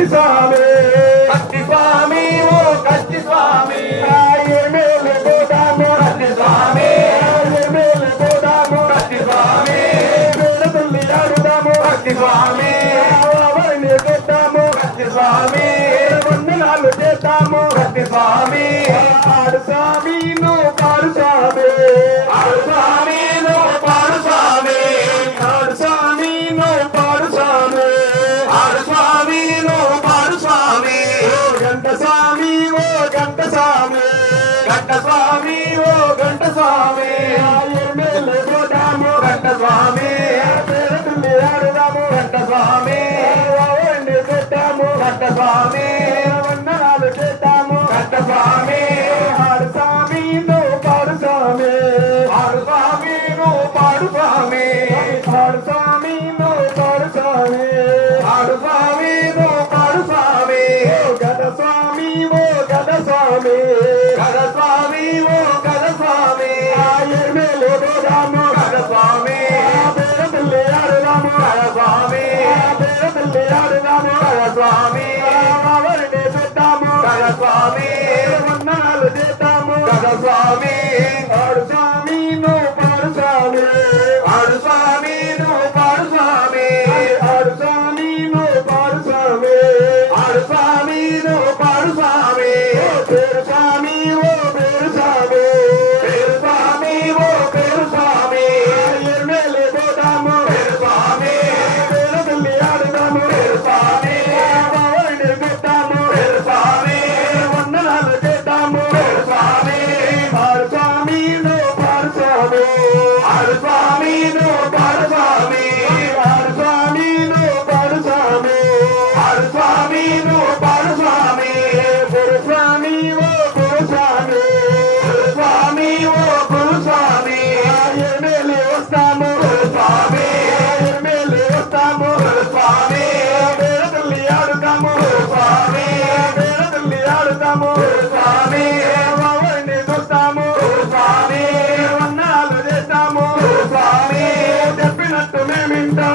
కత్తి స్వామి కత్తి స్వామి ఓ కత్తి స్వామి ఎమ్మెల్యే పోదాము కత్తి స్వామి ఎమ్మెల్యే పోదాము కత్తి స్వామి పేడతల్లి ఆడుదాము కత్తి స్వామి అవన్నీ చేద్దాము కత్తి స్వామి వందనాలు చేద్దాము కత్తి స్వామి ఆడు స్వామి నువ్వు పాడు స్వామి ఆడు స్వామి నువ్వు పాడు స్వామి ఆడు స్వామి నువ్వు పాడు స్వామి ఆడు స్వామి నువ్వు పాడు స్వామి గంట స్వామి ఓ గంట స్వామి గంట స్వామి ఓ గంట స్వామి ఎమ్మెల్యే పోదాము గంట స్వామి పేడతల్లి ఆడుదాము గంట స్వామి అవన్నీ చేద్దాము గంట స్వామి వందనాలు చేద్దాము గంట స్వామి ఆడు స్వామి నువ్వు పాడు స్వామి ఆడు స్వామి నువ్వు పాడు స్వామి ఆడు స్వామి నువ్వు పాడు స్వామి ఆడు స్వామి నువ్వు పాడు స్వామి గద స్వామి ఓ గద స్వామి గద స్వామి ఓ గద స్వామి ఎమ్మెల్యే పోదాము గద స్వామి పేడతల్లి ఆడుదాము గద స్వామి పేడతల్లి ఆడుదాము గద స్వామి అవన్నీ చేద్దాము గద స్వామి వందనాలు చేద్దాము గద స్వామి ఆడు స్వామి నువ్వు పాడు స్వామి ఆడు స్వామి నువ్వు పాడు స్వామి ఆడు స్వామి నువ్వు పాడు స్వామి ఆడు స్వామి నువ్వు పాడు స్వామి పేరు స్వామి ఓ పేరు స్వామి పేరు స్వామి ఓ పేరు స్వామి ఎమ్మెల్యే పోదాము పేరు స్వామి పేడతల్లి ఆడుదాము పేరు స్వామి అవన్నీ చేద్దాము పేరు స్వామి వందనాలు చేద్దాము పేరు స్వామి ఆడు స్వామి నువ్వు పాడు స్వామి ఆడు స్వామి నువ్వు పాడు స్వామి ఆడు స్వామి నువ్వు పాడు స్వామి ఆడు స్వామి నువ్వు పాడు స్వామి గురు స్వామి ఓ గురు స్వామి గురు స్వామి ఓ గురు స్వామి ఎమ్మెల్యే వస్తాము గురు స్వామి ఎమ్మెల్యే వస్తాము గురు స్వామి పేడతల్లి ఆడుతాము గురు స్వామి పేడతల్లి ఆడుతాము గురు స్వామి అవన్నీ చూస్తాము గురు స్వామి వందనాలు చేస్తాము గురు స్వామి చెప్పినట్టు మేమింటాము